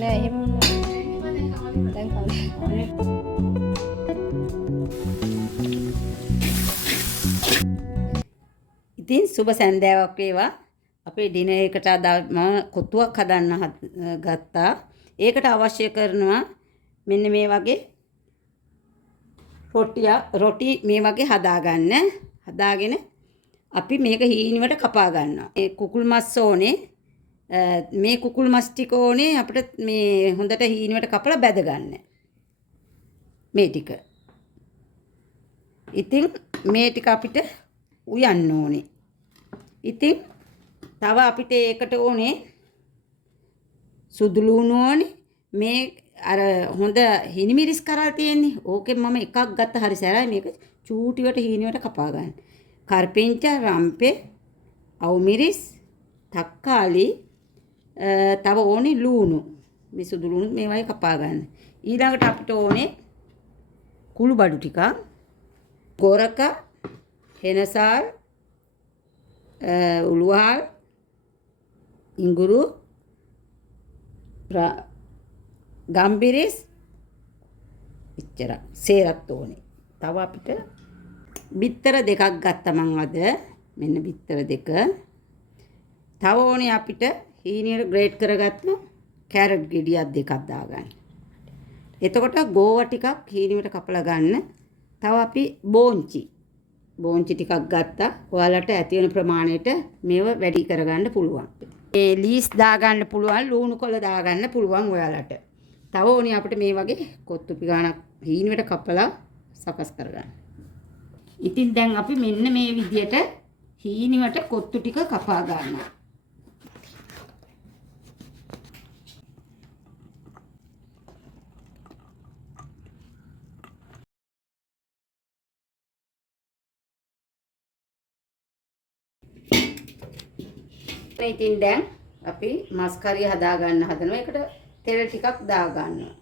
නෑ එහෙම දැන් කවුද? ඉතින් සුබ සැන්දෑවක් වේවා. අපේ ඩිනර් එකට අද මම කොත්තුවක් හදන්න ගත්තා. ඒකට අවශ්‍ය කරනවා මෙන්න මේ වගේ රොටි මේ වගේ හදාගෙන අපි මේක හීනිවට කපා ගන්නවා. මේ කුකුල් මස් ඕනේ. මේ කුකුල් මස් ටික ඕනේ අපිට මේ හොඳට හීනිවට කපලා බැද ගන්න. මේ ටික. ඉතින් මේ ටික අපිට උයන්න ඕනේ. ඉතින් තව අපිට ඒකට ඕනේ සුදු ලුණු ඕනේ. මේ අර හොඳ හිනිමිරිස් කරල් තියෙන්නේ. ඕකෙන් මම එකක් ගත්ත හරි සැරයි මේක චූටිවට හීනියට කපා ගන්න. කරපිංච, රම්පේ, අවුමිරිස්, තක්කාලි, තව ඕනේ ලුණු. මේ සුදු ලුණු මේ වගේ කපා ගන්න. ඊළඟට අපිට ඕනේ කුළු බඩු ටිකක්, ගොරක, හෙනසාල්, උළුවහල්, ඉඟුරු, ගම්බිරිස්, ඉච්චර සේරත් ඕනේ. තව අපිට බිත්තර දෙකක් ගත්තා මං අද. මෙන්න බිත්තර දෙක. තව ඕනේ අපිට හීනියට ග්‍රේට් කරගත්තු කැරට් ගෙඩියක් දෙකක් දාගන්න. එතකොට ගෝවා ටිකක් හීනියට කපලා ගන්න. තව අපි බෝංචි ටිකක් ගත්තා. ඔයාලට ඇති වෙන ප්‍රමාණයට මේව වැඩි කරගන්න පුළුවන්. මේ ලීස් දාගන්න පුළුවන්, ලුණු කොළ දාගන්න පුළුවන් ඔයාලට. තව ඕනේ අපිට මේ වගේ කොත්තු පිගානක් හීනියට කපලා සකස් කරගන්න. ඉතින් දැන් අපි මෙන්න මේ විදියට හීනියට කොත්තු ටික කපා ගන්නවා. ඉතින් දැන් අපි මස් කරිය හදා ගන්න හදනවා. ඒකට තෙල් ටිකක් දා ගන්නවා.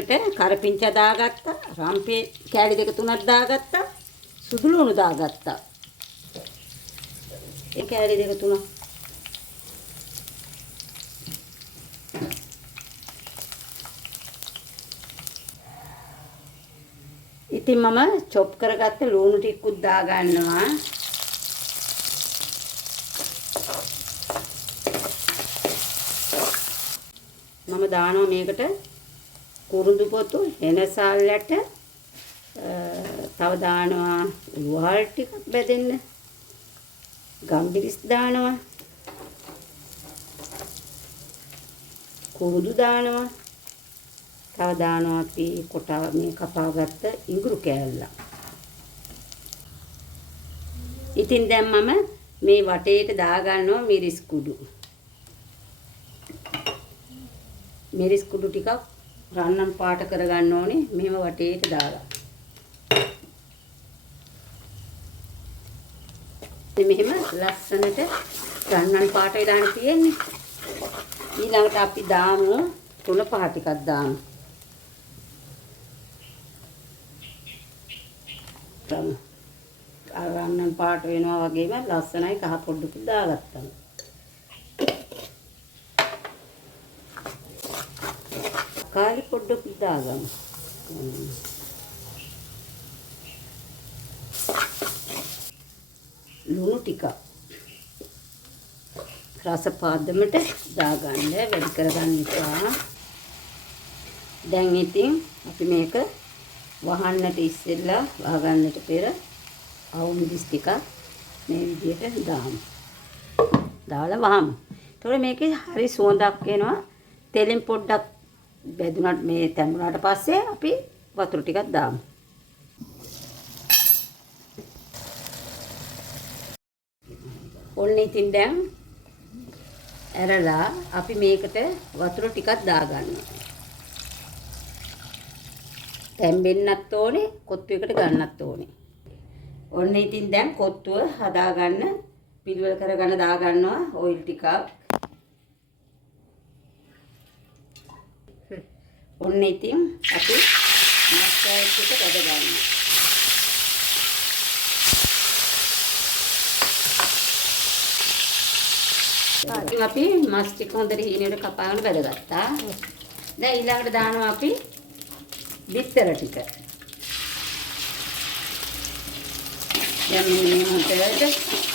ඒකට කරපිංච දාගත්තා, රම්පේ කෑලි දෙක තුනක් දාගත්තා, සුදු ලුණු දාගත්තා. ඒ කෑලි දෙක තුනක්. ඉතින් මම චොප් කරගත්ත ලුණු ටිකකුත් දාගන්නවා. මම දානවා මේකට කුරුඳු පොතු, එනසල් ඇට, තව දානවා උළුවහල් ටිකක් බෙදෙන්න, ගම්බිරිස් දානවා, කුරුඳු දානවා, තව දානවා අපි කොටා මේ කපාගත්ත ඉඟුරු කෑල්ල. ඉතින් දැන් මම මේ වටේට දාගන්නවා මිරිස් කුඩු. මිරිස් කුඩු ටිකක් රන්නම් පාට කරගන්න ඕනේ. මෙහෙම වටේට දාලා. මෙහෙම ලස්සනට රන්නම් පාට වෙලාන තියෙන්නේ. ඊළඟට අපි දාමු තුන පහ ටිකක් දාමු. රන්නම් පාට වෙනවා වගේම ලස්සනයි කහ පොඩ්ඩක් දාගත්තා. කාලි පොඩ්ඩක් දාගමු. ලුණු ටික රස පාදමට දාගන්න වැඩි කරගන්න එපා. දැන් ඉතින් අපි මේක වහන්නට ඉස්සෙල්ලා වහගන්නට පෙර අවුමිරිස් ටික මේ විදිහට දාමු. දාලා වහමු. එතකොට මේකේ හරි සුවඳක් එනවා. තෙලින් පොඩ්ඩක් බෙදුනට මේ තැඹුණාට පස්සේ අපි වතුර ටිකක් දාමු. ඔන්න ඉතින් දැන් ඇරලා අපි මේකට වතුර ටිකක් දාගන්නවා. තැම්බෙන්නත් ඕනේ, කොත්තු එකට ගන්නත් ඕනේ. ඔන්න ඉතින් දැන් කොත්තුව හදාගන්න පිළිවෙල කරගෙන දාගන්නවා ඔයිල් ටිකක්. ඔන්න ඉතින් අපි මස්ටර්ඩ් ටික බද ගන්නවා. ඉතින් අපි මස් ටික හොඳට හීනෙට කපාගෙන බදගත්තා. දැන් ඊළඟට දානවා අපි බිත්තර ටික. දැන් මේ හොඳට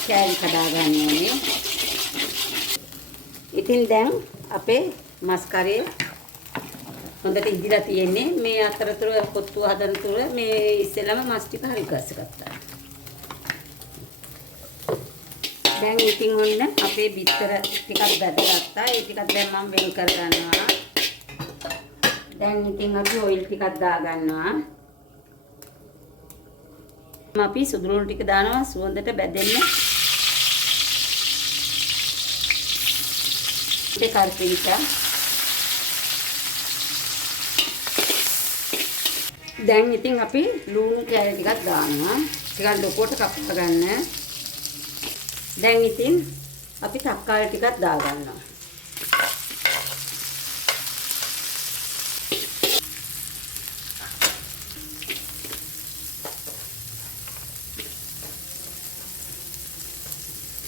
කෑලි කඩා ගන්න ඕනේ. ඉතින් දැන් අපේ මස් කරේ හොඳට ඉදිලා තියෙන්නේ. මේ අතරතුර කොත්තුව හදන තුර මේ ඉස්සෙල්ලාම මස් ටික හරි ගස්සගත්තා. දැන් ඉතින් ඔන්න අපේ බිත්තර ටිකක් බැදගත්තා. ඒ ටිකක් දැන් මම වෙන් කර ගන්නවා. දැන් ඉතින් අපි ඔයිල් ටිකක් දා ගන්නවා. අපි සුදුලුණු ටික දානවා සුවඳට බැදෙන්න. ඒ කරපිංචා. දැන් ඉතින් අපි ලුණු කෑලි ටිකක් දානවා. ටිකක් ලොකුවට කපලා ගන්න. දැන් ඉතින් අපි තක්කාලි ටිකක් දා ගන්නවා.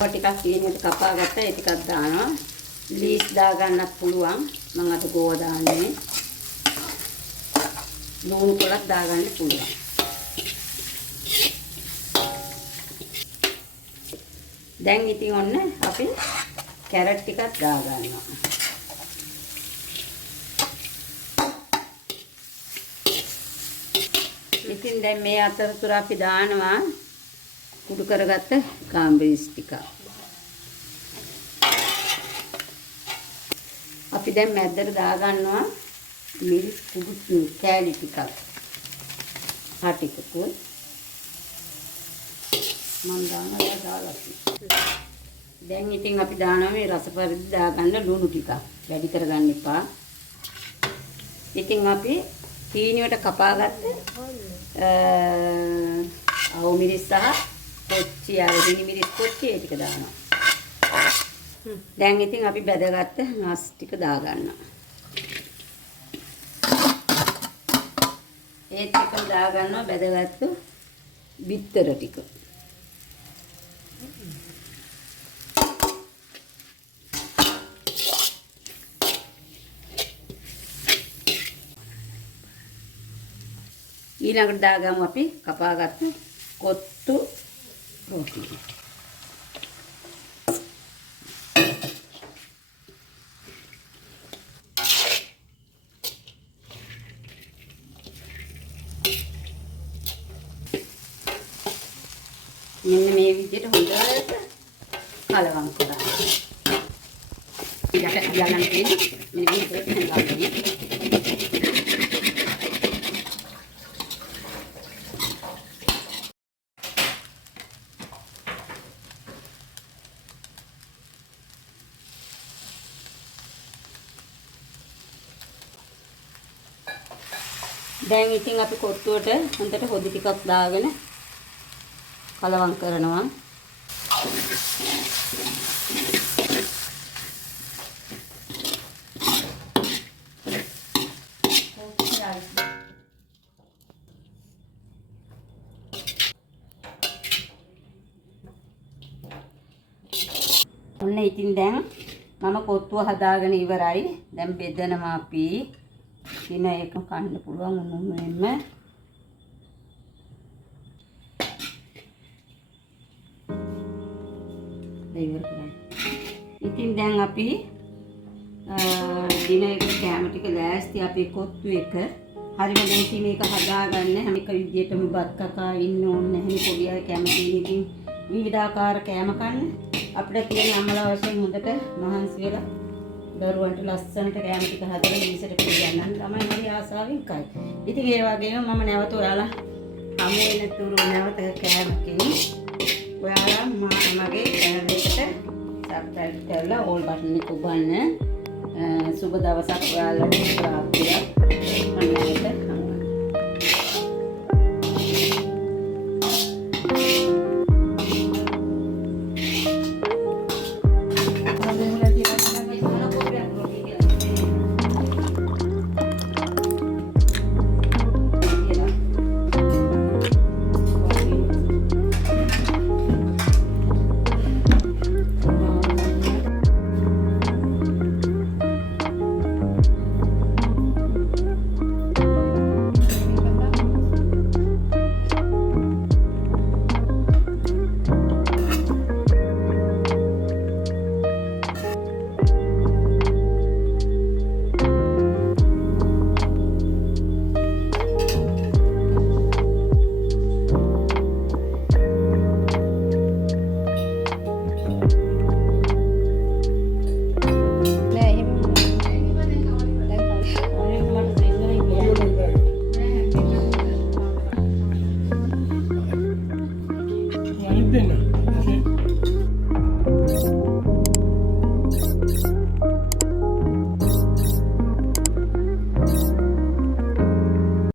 ටිකක් කීනියට කපා ගත්තා. ඒ ටිකක් දානවා. ලීස් දා ගන්නත් පුළුවන්. මම අද ගෝව දාන්නේ. ලුණු කොලක් දාගන්න පුළුවන්. දැන් ඉතින් ඔන්න අපි කැරට් ටිකක් දා ගන්නවා. ඉතින් දැන් මේ අතරතුර අපි දානවා කුඩු කරගත්ත කාම්බරිස් ටික. අපි දැන් මැද්දට දා ගන්නවා මිරිස් කුඩු කෑලි ටිකක්. හටිකුත් මම දාලා දැන් ඉතින් අපි දානවා මේ රස පරිදි දාගන්න ලුණු ටිකක්. වැඩි කරගන්න එපා. ඉතින් අපි තීනියට කපාගත්ත අවු මිරිස් සහ කොච්චි ආවිනි මිරිස් කොච්චි ඒ ටික දානවා. දැන් ඉතින් අපි බැදගත්ත මස් ටික දාගන්නවා. ඒත් එක දාගන්නවා බැදගත්තු බිත්තර ටික. ඊළඟට දාගමු අපි කපාගත්තු කොත්තු රොටි. මෙන්න මේ විදිහට හොඳට කලවම් කරගන්න. ඊට යන්න තියෙන්නේ මේ විදිහට හොඳට. දැන් ඉතින් අපි කොත්තුවට හොඳට හොදි ටිකක් දාගෙන කලවම් කරනවා. ඔන්න ඉතින් දැන් මම කොත්තුව හදාගෙන ඉවරයි. දැන් බෙදනවා අපි. දින එක කන්න පුළුවන් උණුමෙන්ම. ඉතින් දැන් අපි දින එක කැම ටික ලෑස්ති අපේ කොත්තු එක. හරිම දැන් ඉතින් මේක හදාගන්න හැම එක විදියටම බත් කකා ඉන්න ඕනේ නැහැ. පොඩි අය කැමති ඉතින් විවිධාකාර කෑම කන්න. අපිට තියෙන අම්මලා වශයෙන් හොඳට මහන්සි වෙලා දරුවන්ට ලස්සනට කෑම ටික හදලා මිනිසට පිළිගන්නන්න තමයි මගේ ආසාවෙන් කයි. ඉතින් ඒ වගේම මම නැවත ඔයාලා හමු වෙන තුරු නැවත කෑමකින් ඔයාලා මගේ channel එකට subscribe කරලා all button එක ඔබන්න. සුබ දවසක් ඔයාලට ප්‍රාර්ථනා කරනවා.